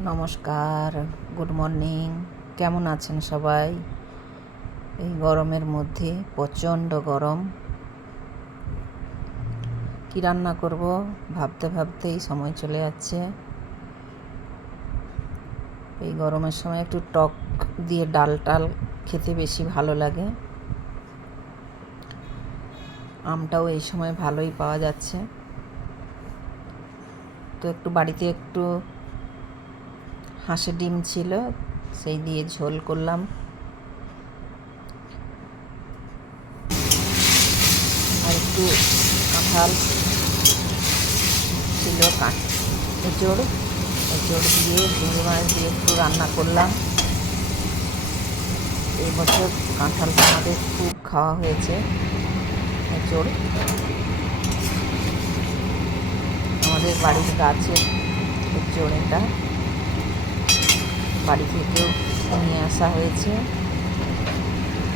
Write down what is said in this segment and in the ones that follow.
নমস্কার, good morning. কেমন আছেন সবাই? এই গরমের মধ্যে প্রচণ্ড গরম, কি রান্না করব ভাবতে ভাবতেই সময় চলে যাচ্ছে। এই গরমের সময় একটু টক দিয়ে ডাল টাল খেতে বেশি ভালো লাগে। আমটাও এই সময় ভালোই পাওয়া যাচ্ছে, তো একটু বাড়িতে একটু হাঁসের ডিম ছিল, সেই দিয়ে ঝোল করলাম। আর একটু কাঁঠাল ছিল, এঁচড় দিয়ে চিংড়ি মাছ দিয়ে একটু রান্না করলাম। এই বছর কাঁঠালটা আমাদের খুব খাওয়া হয়েছে। এঁচড় আমাদের বাড়ির গাছের এঁচড়, এটা বাড়ি থেকেও নিয়ে আসা হয়েছে,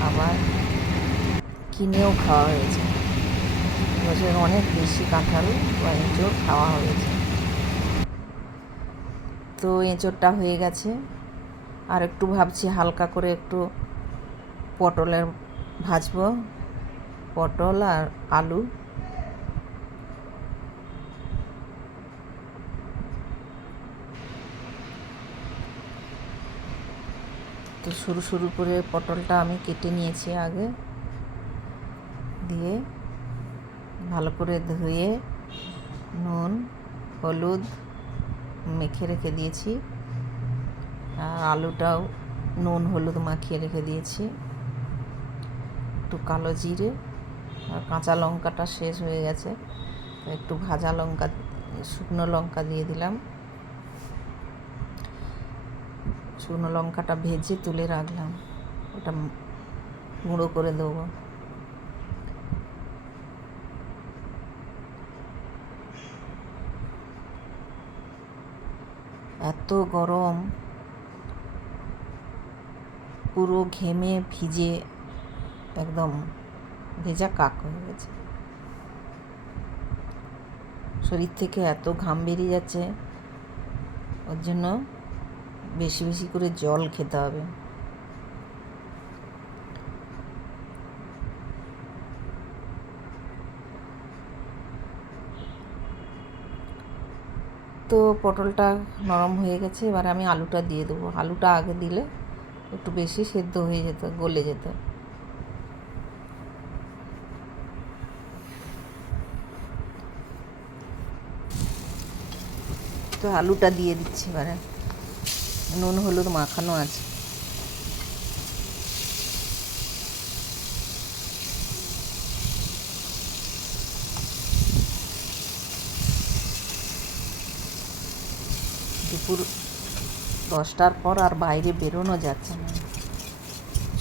আবার কিনেও খাওয়া হয়েছে। এবছর অনেক বেশি কাঁঠাল বা এঁচড় খাওয়া হয়েছে। তো এঁচড়টা হয়ে গেছে, আর একটু ভাবছি হালকা করে একটু পটলের ভাজবো, পটল আর আলু। তো সরু সরু করে পটলটা আমি কেটে নিয়েছি আগে, দিয়ে ভালো করে ধুয়ে নুন হলুদ মেখে রেখে দিয়েছি, আর আলুটাও নুন হলুদ মাখিয়ে রেখে দিয়েছি। একটু কালো জিরে আর কাঁচা লঙ্কাটা শেষ হয়ে গেছে, একটু ভাজা লঙ্কা, শুকনো লঙ্কা দিয়ে দিলাম। শুকনো লঙ্কাটা ভেজে তুলে রাখলাম, ওটা গুঁড়ো করে দেবো। এত গরম, পুরো ঘেমে ভিজে একদম ভেজা কাক হয়ে গেছে। শরীর থেকে এত ঘাম বেরিয়ে যাচ্ছে, ওর জন্য বেশি বেশি করে জল খেতে হবে। তো পটলটা নরম হয়ে গেছে, এবার আমি আলুটা দিয়ে দেবো। আলুটা আগে দিলে একটু বেশি সেদ্ধ হয়ে যেত, গলে যেত। তো আলুটা দিয়ে দিচ্ছি, এবারে নুন হলুদ মাখানো আছে। দুপুর 10টার পর আর বাইরে বেরোনো যাচ্ছে না,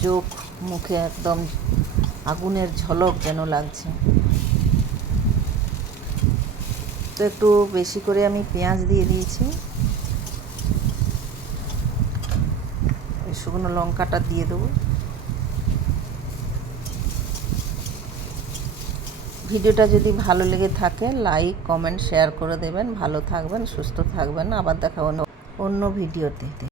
চোখ মুখে একদম আগুনের ঝলক যেন লাগছে। তো একটু বেশি করে আমি পেঁয়াজ দিয়ে দিয়েছি, শুকনো লঙ্কাটা দিয়ে দেবো। ভিডিওটা যদি ভালো লেগে থাকে লাইক কমেন্ট শেয়ার করে দেবেন। ভালো থাকবেন, সুস্থ থাকবেন। আবার দেখা অন্য ভিডিওতে।